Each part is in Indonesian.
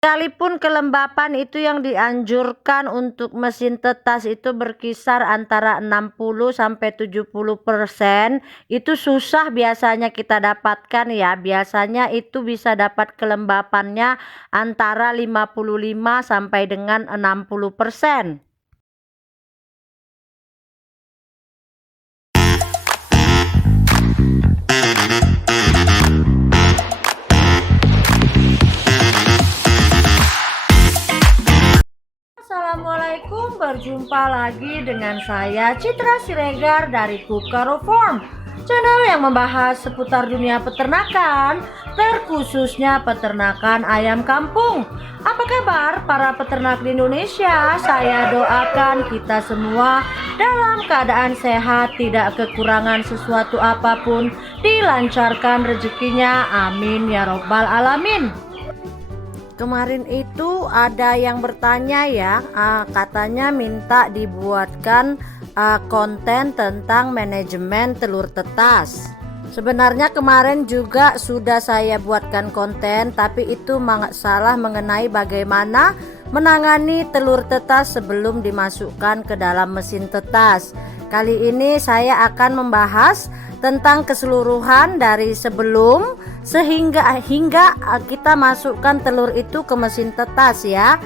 Sekalipun kelembapan itu yang dianjurkan untuk mesin tetas itu berkisar antara 60 sampai 70%, itu susah biasanya kita dapatkan ya. Biasanya itu bisa dapat kelembapannya antara 55 sampai dengan 60%. Assalamualaikum, berjumpa lagi dengan saya Citra Siregar dari Kukaro Farm, channel yang membahas seputar dunia peternakan, terkhususnya peternakan ayam kampung. Apa kabar para peternak di Indonesia? Saya doakan kita semua dalam keadaan sehat, tidak kekurangan sesuatu apapun, dilancarkan rezekinya, amin ya robbal alamin. Kemarin itu ada yang bertanya ya, katanya minta dibuatkan konten tentang manajemen telur tetas. Sebenarnya kemarin juga sudah saya buatkan konten, tapi itu masalah mengenai bagaimana menangani telur tetas sebelum dimasukkan ke dalam mesin tetas. Kali ini saya akan membahas tentang keseluruhan dari sebelum hingga kita masukkan telur itu ke mesin tetas ya.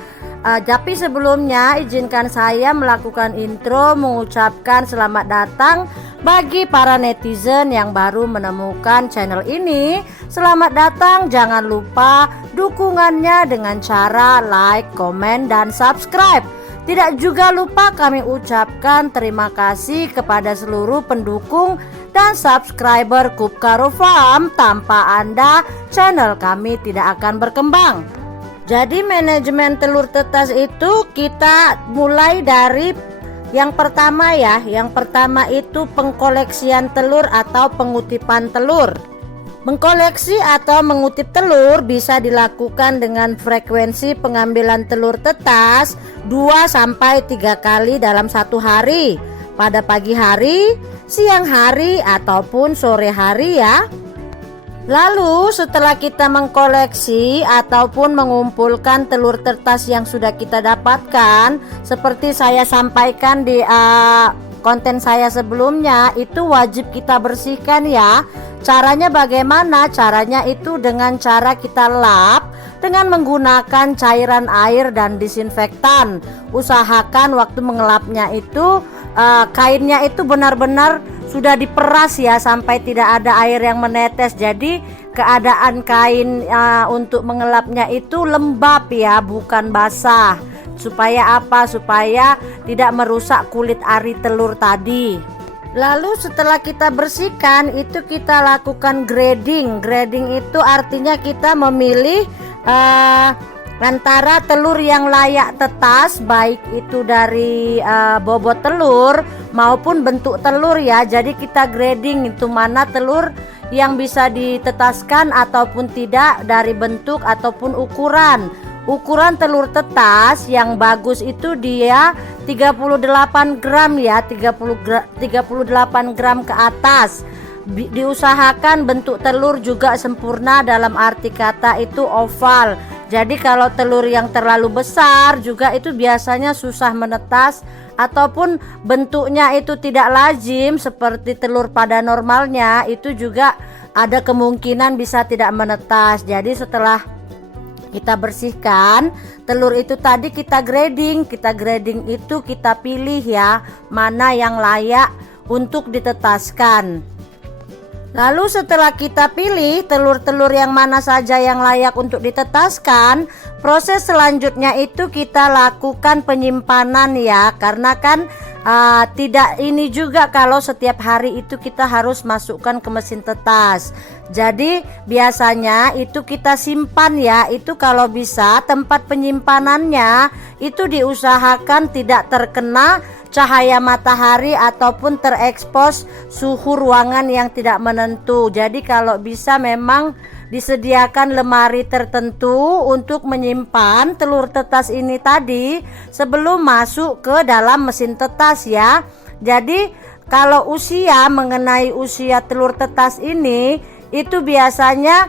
Tapi sebelumnya izinkan saya melakukan intro, mengucapkan selamat datang bagi para netizen yang baru menemukan channel ini. Selamat datang, jangan lupa dukungannya dengan cara like, komen, dan subscribe. Tidak juga lupa kami ucapkan terima kasih kepada seluruh pendukung dan subscriber Kukaro Farm. Tanpa Anda, channel kami tidak akan berkembang. Jadi manajemen telur tetas itu kita mulai dari yang pertama ya. Yang pertama itu pengkoleksian telur atau pengutipan telur. Mengkoleksi atau mengutip telur bisa dilakukan dengan frekuensi pengambilan telur tetas 2-3 kali dalam satu hari, pada pagi hari, siang hari, ataupun sore hari ya. Lalu setelah kita mengkoleksi ataupun mengumpulkan telur tetas yang sudah kita dapatkan, seperti saya sampaikan di konten saya sebelumnya, itu wajib kita bersihkan ya. Caranya bagaimana? Caranya itu dengan cara kita lap dengan menggunakan cairan air dan disinfektan. Usahakan waktu mengelapnya itu kainnya itu benar-benar sudah diperas ya, sampai tidak ada air yang menetes. Jadi keadaan kain untuk mengelapnya itu lembab ya, bukan basah. Supaya apa? Supaya tidak merusak kulit ari telur tadi. Lalu setelah kita bersihkan itu kita lakukan grading. Grading itu artinya kita memilih antara telur yang layak tetas, baik itu dari bobot telur maupun bentuk telur ya. Jadi kita grading itu mana telur yang bisa ditetaskan ataupun tidak, dari bentuk ataupun ukuran. Ukuran telur tetas yang bagus itu dia 38 gram ya, 38 gram ke atas. Diusahakan bentuk telur juga sempurna, dalam arti kata itu oval. Jadi kalau telur yang terlalu besar juga itu biasanya susah menetas, ataupun bentuknya itu tidak lazim seperti telur pada normalnya, itu juga ada kemungkinan bisa tidak menetas. Jadi setelah kita bersihkan telur itu tadi, kita grading itu kita pilih ya mana yang layak untuk ditetaskan. Lalu setelah kita pilih telur-telur yang mana saja yang layak untuk ditetaskan, proses selanjutnya itu kita lakukan penyimpanan ya. Karena kan tidak ini juga kalau setiap hari itu kita harus masukkan ke mesin tetas. Jadi biasanya itu kita simpan ya. Itu kalau bisa tempat penyimpanannya itu diusahakan tidak terkena cahaya matahari ataupun terekspos suhu ruangan yang tidak menentu. Jadi kalau bisa memang disediakan lemari tertentu untuk menyimpan telur tetas ini tadi sebelum masuk ke dalam mesin tetas ya. Jadi kalau mengenai usia telur tetas ini, itu biasanya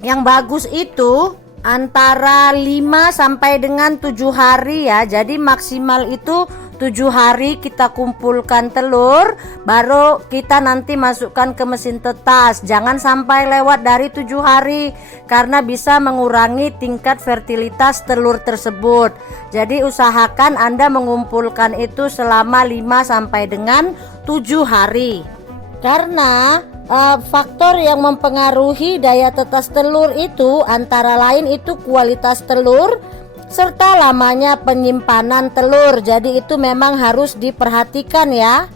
yang bagus itu antara 5 sampai dengan 7 hari ya. Jadi maksimal itu 7 hari kita kumpulkan telur, baru kita nanti masukkan ke mesin tetas. Jangan sampai lewat dari 7 hari karena bisa mengurangi tingkat fertilitas telur tersebut. Jadi usahakan Anda mengumpulkan itu selama 5 sampai dengan 7 hari. Karena faktor yang mempengaruhi daya tetas telur itu antara lain itu kualitas telur serta lamanya penyimpanan telur. Jadi itu memang harus diperhatikan ya.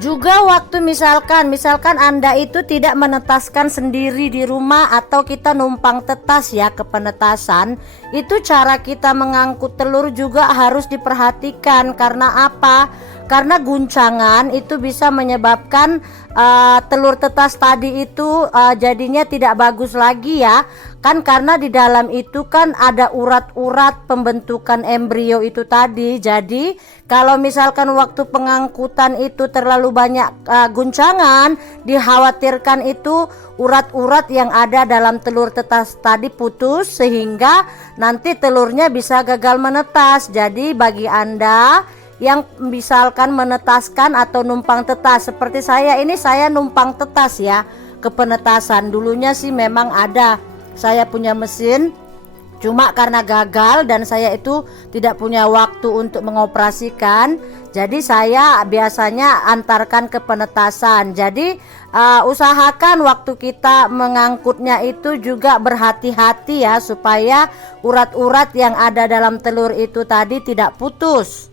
Juga waktu misalkan Anda itu tidak menetaskan sendiri di rumah atau kita numpang tetas ya ke penetasan, itu cara kita mengangkut telur juga harus diperhatikan. Karena apa? Karena guncangan itu bisa menyebabkan telur tetas tadi itu jadinya tidak bagus lagi ya. Kan karena di dalam itu kan ada urat-urat pembentukan embrio itu tadi. Jadi kalau misalkan waktu pengangkutan itu terlalu banyak guncangan, dikhawatirkan itu urat-urat yang ada dalam telur tetas tadi putus sehingga nanti telurnya bisa gagal menetas. Jadi bagi Anda yang misalkan menetaskan atau numpang tetas seperti saya ini, saya numpang tetas ya ke penetasan. Dulunya sih memang ada, saya punya mesin, cuma karena gagal dan saya itu tidak punya waktu untuk mengoperasikan, jadi saya biasanya antarkan ke penetasan. Jadi usahakan waktu kita mengangkutnya itu juga berhati-hati ya, supaya urat-urat yang ada dalam telur itu tadi tidak putus.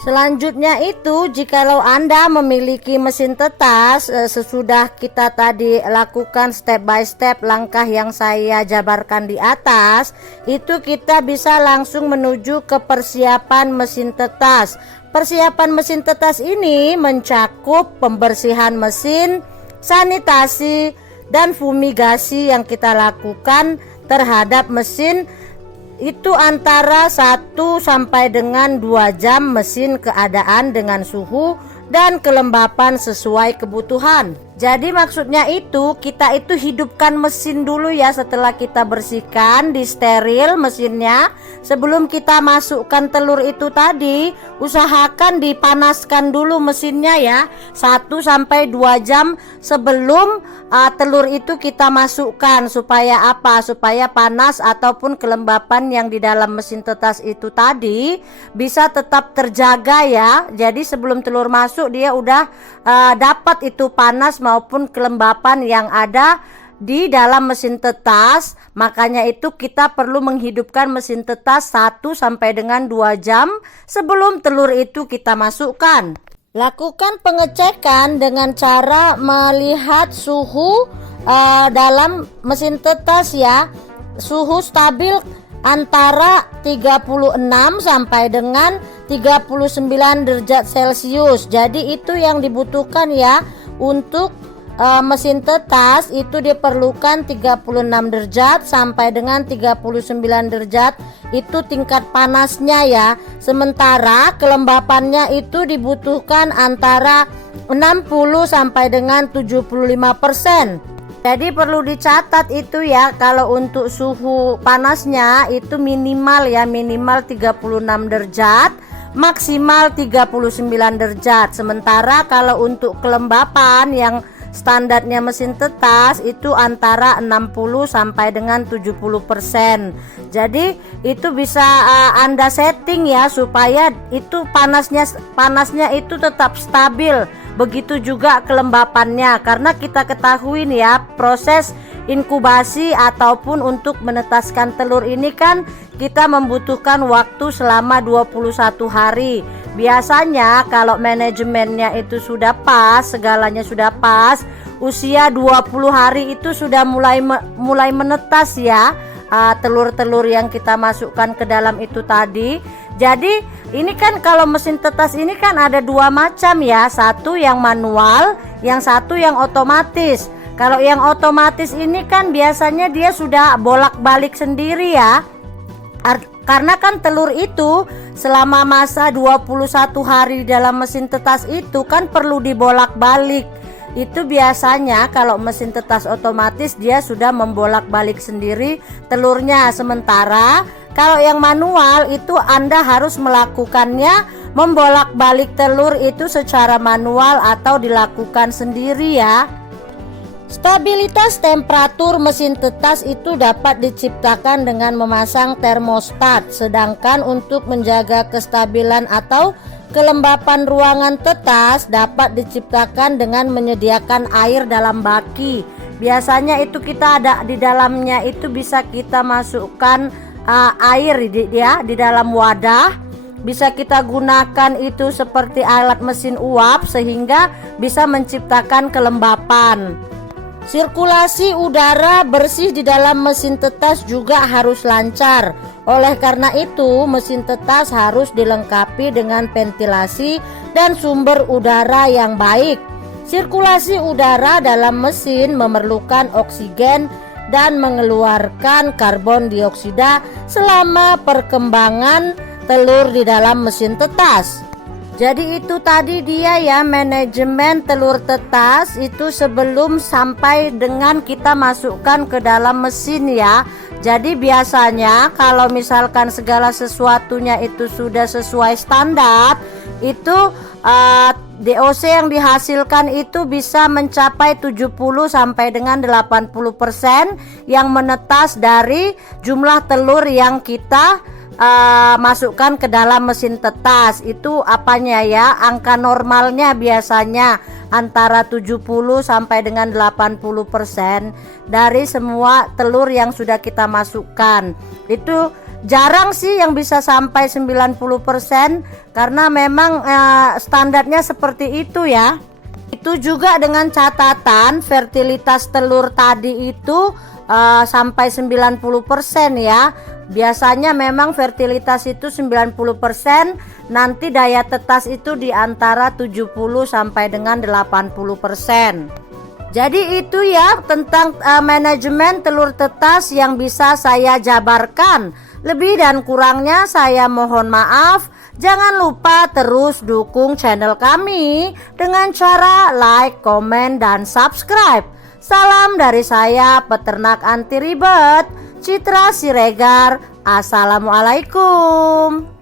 Selanjutnya itu, jikalau Anda memiliki mesin tetas, sesudah kita tadi lakukan step by step langkah yang saya jabarkan di atas, itu kita bisa langsung menuju ke persiapan mesin tetas. Persiapan mesin tetas ini mencakup pembersihan mesin, sanitasi, dan fumigasi yang kita lakukan terhadap mesin. Itu antara 1 sampai dengan 2 jam mesin keadaan dengan suhu dan kelembapan sesuai kebutuhan. Jadi maksudnya itu kita itu hidupkan mesin dulu ya, setelah kita bersihkan, di steril mesinnya. Sebelum kita masukkan telur itu tadi, usahakan dipanaskan dulu mesinnya ya, 1 sampai 2 jam sebelum telur itu kita masukkan. Supaya apa? Supaya panas ataupun kelembapan yang di dalam mesin tetas itu tadi bisa tetap terjaga ya. Jadi sebelum telur masuk dia udah dapat itu panas maupun kelembapan yang ada di dalam mesin tetas. Makanya itu kita perlu menghidupkan mesin tetas 1 sampai dengan 2 jam sebelum telur itu kita masukkan. Lakukan pengecekan dengan cara melihat suhu dalam mesin tetas ya. Suhu stabil antara 36 sampai dengan 39 derajat Celcius. Jadi itu yang dibutuhkan ya. Untuk mesin tetas itu diperlukan 36 derajat sampai dengan 39 derajat, itu tingkat panasnya ya. Sementara kelembapannya itu dibutuhkan antara 60 sampai dengan 75%. Jadi perlu dicatat itu ya, kalau untuk suhu panasnya itu minimal ya, minimal 36 derajat, maksimal 39 derajat. Sementara kalau untuk kelembapan yang standarnya mesin tetas itu antara 60 sampai dengan 70%. Jadi itu bisa Anda setting ya, supaya itu panasnya itu tetap stabil. Begitu juga kelembapannya, karena kita ketahui nih ya, proses inkubasi ataupun untuk menetaskan telur ini kan kita membutuhkan waktu selama 21 hari. Biasanya kalau manajemennya itu sudah pas, segalanya sudah pas, usia 20 hari itu sudah mulai menetas ya telur-telur yang kita masukkan ke dalam itu tadi. Jadi ini kan kalau mesin tetas ini kan ada 2 macam ya, satu yang manual, yang satu yang otomatis. Kalau yang otomatis ini kan biasanya dia sudah bolak-balik sendiri ya. Karena kan telur itu selama masa 21 hari dalam mesin tetas itu kan perlu dibolak-balik. itu biasanya kalau mesin tetas otomatis dia sudah membolak-balik sendiri telurnya. Sementara kalau yang manual itu Anda harus melakukannya, membolak-balik telur itu secara manual atau dilakukan sendiri ya. Stabilitas temperatur mesin tetas itu dapat diciptakan dengan memasang termostat, sedangkan untuk menjaga kestabilan atau kelembapan ruangan tetas dapat diciptakan dengan menyediakan air dalam baki. Biasanya itu kita ada di dalamnya itu bisa kita masukkan air di dalam wadah. Bisa kita gunakan itu seperti alat mesin uap sehingga bisa menciptakan kelembapan. Sirkulasi udara bersih di dalam mesin tetas juga harus lancar. Oleh karena itu, mesin tetas harus dilengkapi dengan ventilasi dan sumber udara yang baik. Sirkulasi udara dalam mesin memerlukan oksigen dan mengeluarkan karbon dioksida selama perkembangan telur di dalam mesin tetas. Jadi itu tadi dia ya, manajemen telur tetas itu sebelum sampai dengan kita masukkan ke dalam mesin ya. Jadi biasanya kalau misalkan segala sesuatunya itu sudah sesuai standar, itu DOC yang dihasilkan itu bisa mencapai 70 sampai dengan 80% yang menetas dari jumlah telur yang kita masukkan ke dalam mesin tetas. Itu apanya ya, angka normalnya biasanya antara 70 sampai dengan 80% dari semua telur yang sudah kita masukkan. Itu jarang sih yang bisa sampai 90% karena memang standarnya seperti itu ya. Itu juga dengan catatan fertilitas telur tadi itu sampai 90% ya. Biasanya memang fertilitas itu 90%, nanti daya tetas itu di antara 70 sampai dengan 80%. Jadi itu ya tentang manajemen telur tetas yang bisa saya jabarkan. Lebih dan kurangnya saya mohon maaf. Jangan lupa terus dukung channel kami dengan cara like, komen, dan subscribe. Salam dari saya, peternak anti ribet, Citra Siregar. Assalamualaikum.